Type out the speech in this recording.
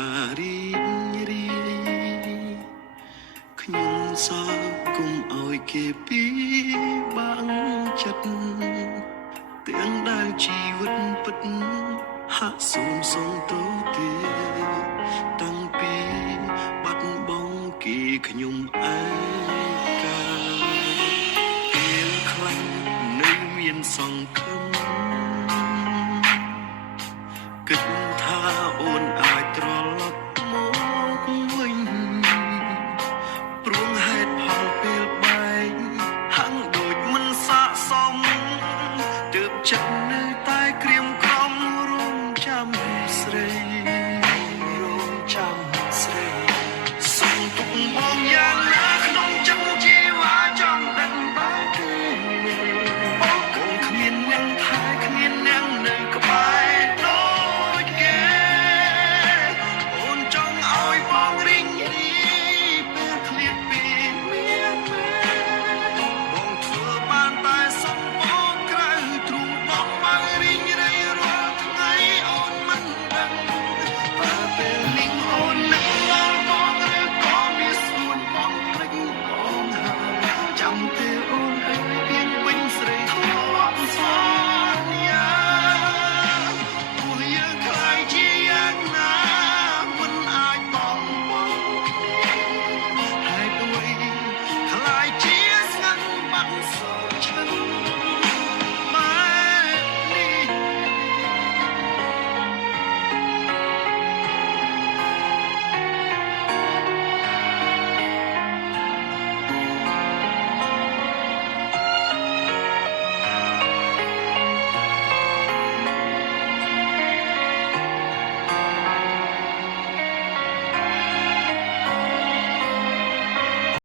ថារីករាយខ្ញុំសើគុំឲ្យគេពីបាក់ចិត្តទាំងដែលជីវិតពិតហាក់សូមសងទៅទេតាំងពីបាត់បង់គេខ្ញុំឯកាពេលខ្លាំងនៅមានសង្ឃឹមគិតថាអូនអាចត្រឡប់មកវិញព្រោះហេតុផលពេលបែកហាំងដូចមិនស័ក្តិសមទើបចិត្តនៅតែក្រៀម